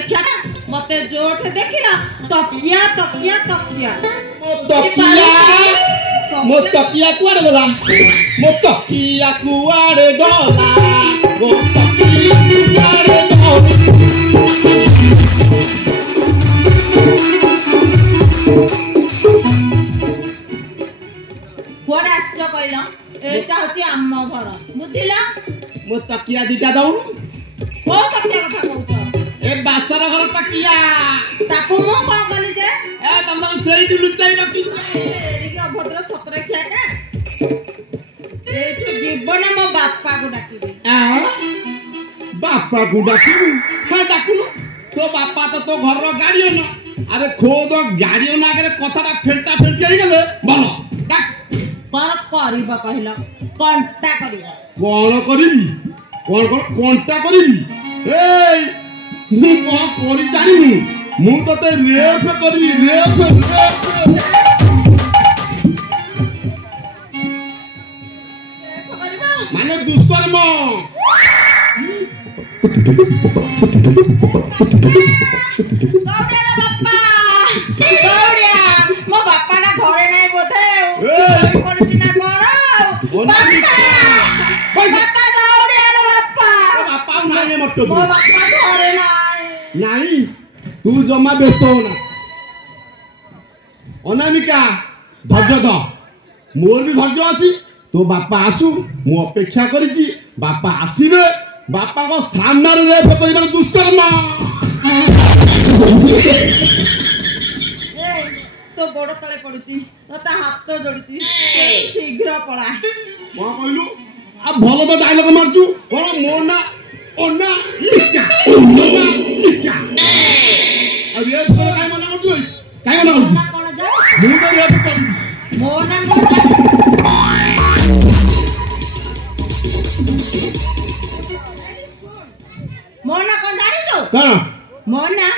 देखिया मते जोठ देखिला तकिया तकिया तकिया मो तकिया कुआड़े गला मो तकिया कुआड़े गला मो तकिया कुआड़े गला कोडा आस्तो कहला एटा होची आम्म घर बुझिला मो तकिया दिटा दउ को तकिया कथा कहू ए बासर घर तकिया ताको मो कोन कली जे ए तम सेइटु लुचाई रखी एरिके अभद्र छत्र खियाटा एठु जीवन मो बापा को डाकिबी बापा को डाकिबी हां डाकुनु तो बापा तो घर रो गाड़ियन अरे खोद गाड़ियन आगे कथाटा फेंटा फेंटी आइ गेले बोलो डाक कोन करिबा कहला कोनटा करिबा कोन करिबी कोन कोनटा करिबी ए मु कोन करि जानिनी मु तते रेफ करबी रेफ माने दुष्कर्म गौड़िया बापा गौड़िया मो बापा ना घरे नाही बोथे करछि ना कोन बापा गौड़िया रे बापा बापा नाही मत मो बापा घरे नाही नाही तू जमा व्यस्त हो ना अनामिका धैर्य ध मोर भी धैर्य अछि तो बापा आसु मु अपेक्षा करिछि बापा आसीबे बापा को सामने रे फकरिबार दुष्कर्म ए तो गोड़ तले पडुछि तो ता हाथ जोडुछि शीघ्र पळा कोन कहलु आ भलो तो डायलॉग मारछु कोन मोना ओना निका अरे तो काय मना करछु काय मना करछु ना कोन जा मु तो रे फकरि मोना को मोना को जानि जो कोन मोना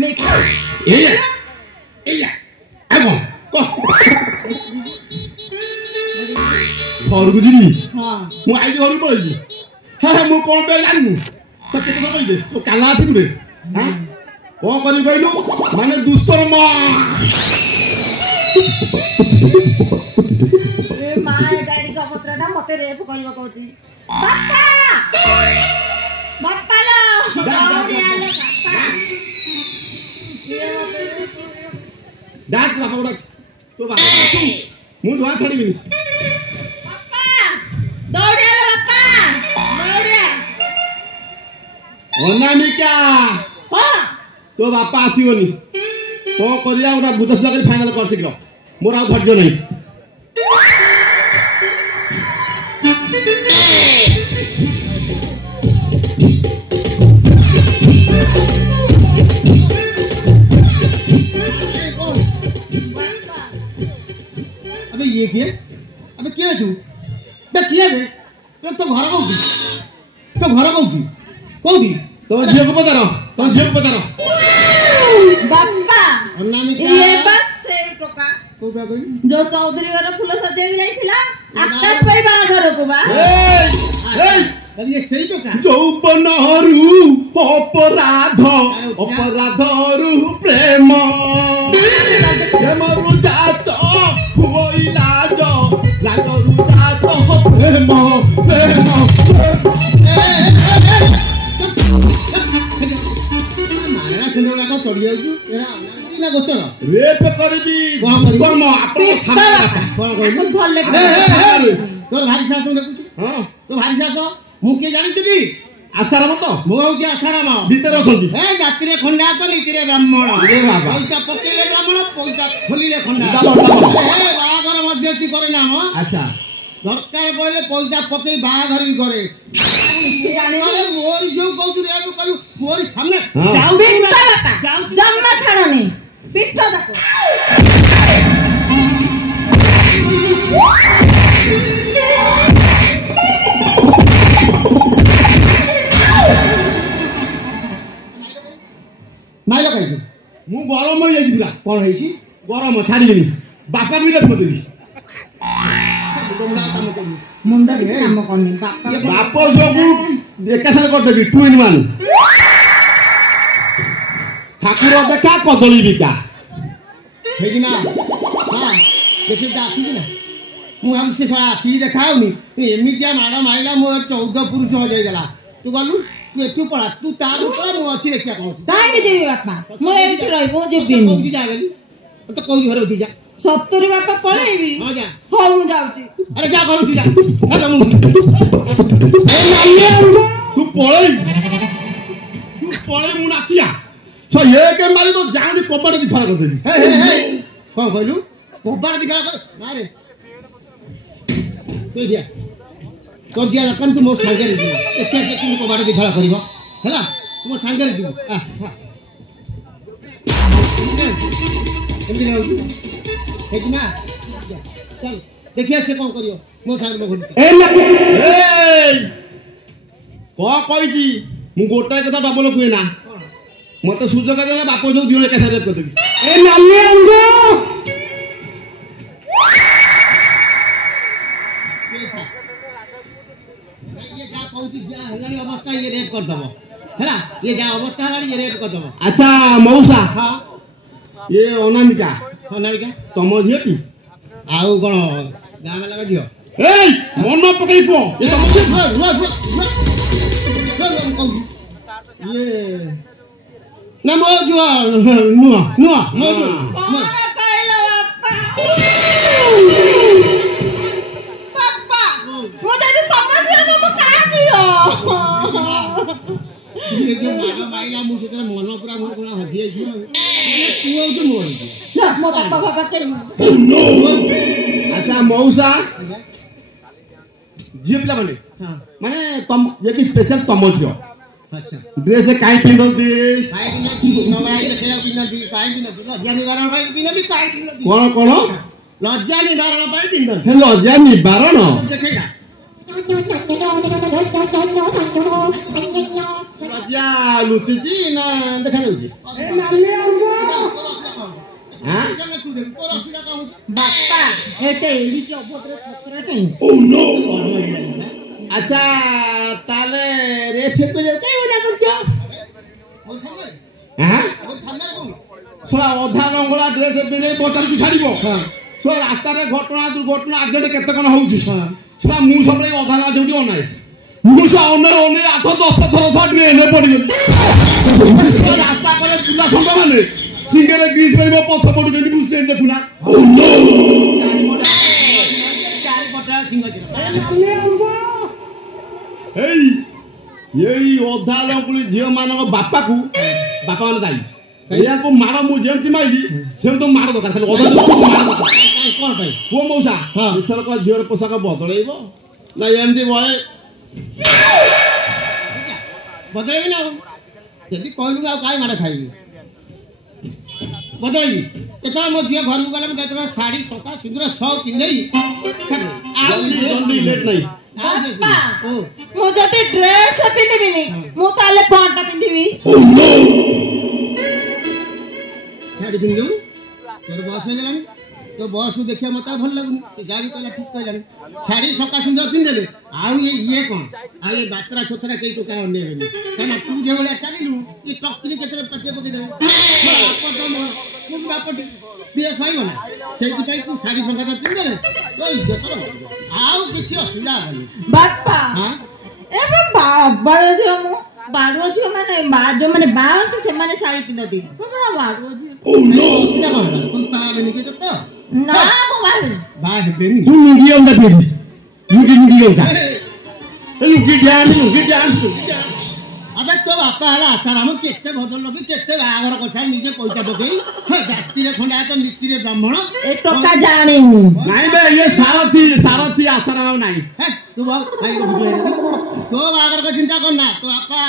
मेका एया आगो को घर को जिनी हां मु आई घर को पळी हे मु कोन बे जानू तो के तो कहि दे तो काला आछि गुरे हां को करि कहलु माने दुष्कर्म ए माय डैडी का पत्रटा मते रेप करिवा कहछि बापा बापा लो गौड़िया लो डाक बापा उडा तो बापा तू मु धोआ छाड़ीबिनी बापा गौड़िया लो बापा गौड़िया अनामिका हां तो बापा आसीबनी को करिया उडा बुझसला कर फाइनल कर शीघ्र मोर आ धैर्य नहीं अबे ये क्या अबे क्या तू बे किया बे तो घर कोठी तो झियो को पता बापा अनामिका ये बस से टोका को क्या कही जो चौधरी वाला फूल सजे जाइथिला आकाश भाई बागर को बा ए अरे ये सही तो का जौवन हरु अपराध रु प्रेम प्रेमरु जात होइला जो लागरु जात प्रेम मारा सुनला का चढ़ी जाऊ एरा ना गोचर रेप करबी कर्म आपन सामने कोन कहलु भल ले तोर भारी सास देखु हां तो भारी सास मु के जानिछुटी आसाराम तो मु होउची आसाराम भीतर अछंती ए जातिरे खंडा तो नीतिरे ब्राह्मण रे बाबा पैसा पकेले ब्राह्मण पैसा खोलिले खंडा ए बागर मध्यस्थी करे ना हम अच्छा दरकार पड़े पैसा पकई बाघरी करे जानि वाले मोर जो कहू रे तू कहू मोर सामने जाऊ बापा जम्मा छाड़नी पिठ देखो माइलो कहि मु गरम हो जाई पुरा कोन हेछि गरम छाड़ीनी बापा भी देख देली मुंडा କିଛି କାମ କରୁନି ବାପ ଯୋଗୁ ଏକା ସାଙ୍ଗେ କରିଦେବି 2 in 1 ଠାକୁର ଦେଖା କଦଳୀ ବିକା ହେଇଛି ନା ହଁ ଦେଖି ଆସୁଛି ନା ମୁଁ ଭାବୁଛି ସେ ଆଖି ଦେଖା ହଉନି ଏମିତିଆ ମାଡ଼ ମାଇଲା ମୋ 14 ପୁରୁଷ ହେଇଗଲା ତୁ ଗଲୁ ତୁ ଏଠୁ ପଳା ତୁ ତା ଉପରେ ମୁଁ ଅଛି ଦେଖିବା କହୁଛି କାହିଁକି ଯିବି ବାପା ମୁଁ ଏଇଠି ରହିବି ମୁଁ ଯିବିନି ଯା ଗଲି ତ କହୁଛି ଘରେ ତୁ ଯା ସତୁରି ବାପା ପଳେଇବି ହଁ ଯା ହଉ ମୁଁ ଯାଉଛି ଆରେ ଯା ଘରକୁ ଯା ତୁ ପଳେଇ ମୁଁ ନାଚିଆ ଏ କେ ମାରି ତ ଯାଉନି କବାଟ ଦି ଫାଳ କରିଦେବି କଣ କହିଲୁ କବାଟ ଦି ଫାଳ ମାରେ ତୁ ଦିଆ ତୋ ଦିଆ ଦୋକାନ ତୁ ମୋ ସାଙ୍ଗରେ ଯିବୁ ଏକା ଏକା ତୁ କବାଟ ଦି ଫାଳ କରିବ ହେଲା ତୁ ମୋ ସାଙ୍ଗରେ ଯିବୁ ଏମିତି ନେଉଛୁ ହେଇଛି ନା ଚାଲ ଦେଖିଆ ସେ କଣ କରିବ ମୋ ସାଙ୍ଗରେ ମୋ ଘରକୁ କଣ କହିଛି ମୁଁ ଗୋଟାଏ କଥା ଡବଲ କୁହେ ନା ମତେ ସୁଯୋଗ ଦେଲେ ବାପ ଯୋଉ ଦିନ ଏକା ସାଙ୍ଗରେ କରିଦେବି ଅବସ୍ଥା ଇଏ ରେପ କରିଦବ ହେଲା ଇଏ ଯାହା ଅବସ୍ଥା ହେଲାଣି ଇଏ ରେପ କରିଦବ ଆଚ୍ଛା ମଉସା ହଁ ଇଏ ଅନାମିକା ଅନାମିକା ତମ ଝିଅ କି ଆଉ କଣ ଗାଁ ବାଲା ଝିଅ ଏଇ ମନ ପକେଇ କୁହ ନା ମୋ ଝିଅ ନୁହଁ ନୁହଁ ମୋ ଝିଅ ମାଇଲା ମୁଁ ସେଥିରେ ମନ ପୁରା ମୋର ପୁରା ହଜି ଯାଇଛି ତୁ ହଉଛୁ ମୋ ବାପା ବାପା ଆଚ୍ଛା ମଉସା ଝିଅ ପିଲା ମାନେ ଯେ କି ସ୍ପେଶାଲ ତମ ଝିଅ ଡ୍ରେସ୍ କାହିଁ ପିନ୍ଧନ୍ତି କଣ କଣ ଲଜ୍ଜା ନିବାରଣ ପାଇଁ ପିନ୍ଧନ୍ତି ଲଜ୍ଜା ନିବାରଣ ଲଜ୍ଜା ଲୁଚୁଛି ନା ଦେଖାଯାଉଛି ଆଚ୍ଛା ତାହେଲେ ଅଧା ଲଙ୍ଗଳା ଡ୍ରେସ୍ ପିନ୍ଧେଇ ପଚାରୁଛୁ ଛାଡିବ ରାସ୍ତାରେ ଘଟଣା ଦୁର୍ଘଟଣା ଆକ୍ସିଡେଣ୍ଟ କେତେ କଣ ହଉଛି ମୁଁ ସବୁବେଳେ ଅଧା ଲାଗ ଯୋଉଠି ଅନାଏ ମୁଁ ଅନେଇ 8-10 ଥର ଟ୍ରେନରେ ପଡିଗଲି ରାସ୍ତା କଲେ ପିଲା ସଙ୍ଗ ମାନେ ସିଙ୍ଗରେ ଗ୍ରୀସ୍ କରିବ ପଛ ପଡୁଛନ୍ତି ମୁଁ ସେ ଦେଖୁନା ଏଇ ଅଧା ଲଙ୍କୁଳି ଝିଅ ମାନଙ୍କ ବାପା ମାନେ ଦାୟୀ ଏହାକୁ ମାଡ଼ ମୁଁ ଯେମିତି ମାଇଲି ସେମିତି ମାଡ଼ ଦରକାର ଖାଲି ଅଧା କଣ ପାଇଁ ପୁଅ ମଉସା ଏଥରକ ଝିଅର ପୋଷାକ ବଦଳେଇବ ନା ଏମିତି ବଳେ ବଦଳେଇବି ନା ଯଦି କହିଲୁ ଆଉ କାହିଁ ମାଡ଼ ଖାଇବି ବଦଳେଇବି କେତେବେଳେ ମୋ ଝିଅ ଘରକୁ ଗଲେ ମୁଁ ଯେତେବେଳେ ଶାଢ଼ୀ ସକା ସିନ୍ଦୁର ସବୁ ପିନ୍ଧେଇ ଲେଟ୍ ନାହିଁ ମୁଁ ଯଦି ଡ୍ରେସ୍ ପିନ୍ଧିବିନି ମୁଁ ତାହେଲେ କଣଟା ପିନ୍ଧିବି ଶାଢ଼ୀ ପିନ୍ଧିବୁ ତୋର ବୟସ ହେଇଗଲାଣି ତୋ ବୟସକୁ ଦେଖିବା ମତେ ଭଲ ଲାଗୁନି ସେ ଯାହା ବି କହିଲା ଠିକ କହିଲାଣି ଶାଢ଼ୀ ସକା ସୁନ୍ଦର ପିନ୍ଧିଦେଲେ ଆଉ ଇଏ କଣ ଆଉ ଏ ବାତରା ଛତରା କେହି ଟୋକା ଅନେଇବେନି କାହିଁକିନା ତୁ ଯେଭଳିଆ ଚାଲିଲୁ ଏ ଟକ୍କିରି କେତେବେଳେ ପାଟିରେ ପକେଇଦେବେ ବାପଟି ଦିଏ ସହିବ ନା ସେଇଥିପାଇଁ ତୁ ଶାଢ଼ୀ ସଙ୍କା ପିନ୍ଧିଦେଲେ ଆଉ କିଛି ଅସୁବିଧା ହବନି ବାପା ଏବେ ବାଳ ଝିଅ ମୁଁ ବାଳୁଅ ଝିଅ ମାନେ ଯୋଉମାନେ ବାହାନ୍ତି ସେମାନେ ଶାଢ଼ୀ ପିନ୍ଧନ୍ତି ବାଳୁଅ ଝିଅ ଅସୁବିଧା କଣ ବାହା ହେବେନି କି ତ ନା ମୁଁ ବାହା ହେବେନି ତୁ ଲୁଙ୍ଗି ଅଣ୍ଡା ପିନ୍ଧି ଲୁଙ୍ଗି ଅଣ୍ଡା अबे तो बापा है आसाराम केते भजन लगे केते बागर कसा निजे पैसा पकई जाति रे खंडा तो नीति रे ब्राह्मण ए टोका जाने नहीं बे ये सारथी आसाराम नहीं है तू बोल भाई को बुझे तो बागर का चिंता करना तो बापा है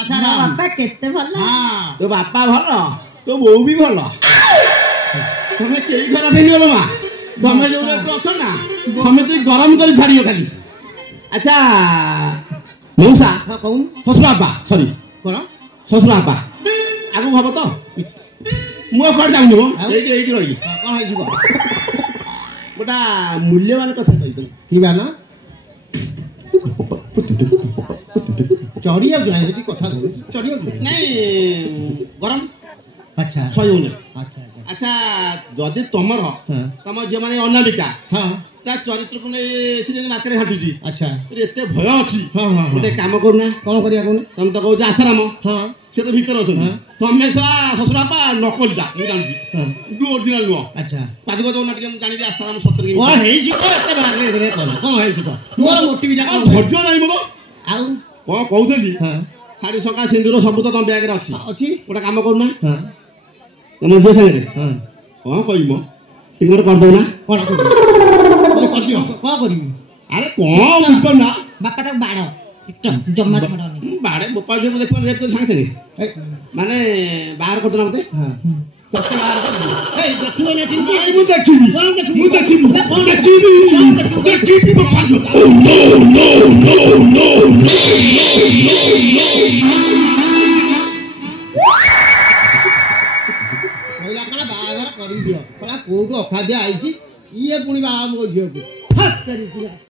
आसाराम बापा केते भलो हां तो बापा भलो तो बोउ भी भलो तमे केई खराब नहीं होलो मा तमे जो रे अछ ना तमे तो गरम कर छाड़ियो खाली अच्छा मौसा कौन शशुर बापा सॉरी कौन शशुर बापा आगु भाव तो मु कौन जाऊनी मो एई रही कौन है जीव गोटा मूल्यवान कथा कहि कि बाना ଚଢି ଯାଉଛୁ ନାହିଁ ସେଠି କଥା କହୁଛି ଚଢି ଯାଉଛୁ ନାଇଁ ଗରମ ଆଚ୍ଛା ସହିବନି। ଆଚ୍ଛା ଆଚ୍ଛା ଯଦି ତମର ତମ ଝିଅମାନେ ଅନାମିକା ହଁ ତା ଚରିତ୍ରକୁ ନେଇ ସେ ଯେମିତି ମାର୍କେଟ ଘାଟୁଛି ଆଚ୍ଛା ଏତେ ଭୟ ଅଛି ହଁ ହଁ ଗୋଟେ କାମ କରୁନା। କ'ଣ କରିବା କହୁନ ତମେ ତ କହୁଛ ଆଶାରାମ ହଁ ସେ ତ ଭିତରେ ଅଛନ୍ତି ତମେ ଶ୍ୱଶୁର ବାପା ନକଲିଟା ମୁଁ ଜାଣିଛି ଓରିଜିନାଲ ନୁହଁ। ଆଚ୍ଛା ପାଦୁକ ଦଉନା ଟିକେ ମୁଁ ଜାଣିବି ଆଶାରାମ ସତରେ କ'ଣ ହେଇଛି ତ ଏତେ ବାହାରେ କ'ଣ ହେଇଛି ତ ତୋର ମୋଟିଭିଟା କ'ଣ ଧୈର୍ଯ୍ୟ ନାହିଁ ମୋର। ଆଉ କ'ଣ କହୁଥିଲି ହଁ ଶାଢ଼ୀ ଶଙ୍କା ସିନ୍ଦୁର ସବୁ ତ ତମ ବ୍ୟାଗରେ ଅଛି ଅଛି ଗୋଟେ କାମ କରୁନା ହଁ ତମ ଝିଅ ସାଙ୍ଗରେ ହଁ କ'ଣ କହିବି ମ ଟିକେ ଗୋଟେ କରିଦଉନା। କ'ଣ କରିଦିଅ କ'ଣ କରିବି ଆରେ କ'ଣ ବୁଝିପାରୁନା ବାପା ତାକୁ ବାଡ଼ ଜମା ଛଡ଼ନି ବାଡ଼େ ବୋପା ଝିଅକୁ ଦେଖିବ ରେପ୍ କରି ସାଙ୍ଗେ ସାଙ୍ଗେ ମାନେ ବାହାର କରିଦେଲା ମତେ ମୁଁ ଦେଖିବି ମୁଁ ଦେଖିବି ଦେଖିବି ବୋପା ଝିଅ କହିଲା କ'ଣ ବାହାଘର କରିଦିଅ କହିଲା କୋଉଠୁ ଅଖାଦିଆ ଆଇଛି ଇଏ ପୁଣି ବାହା ମୋ ଝିଅକୁ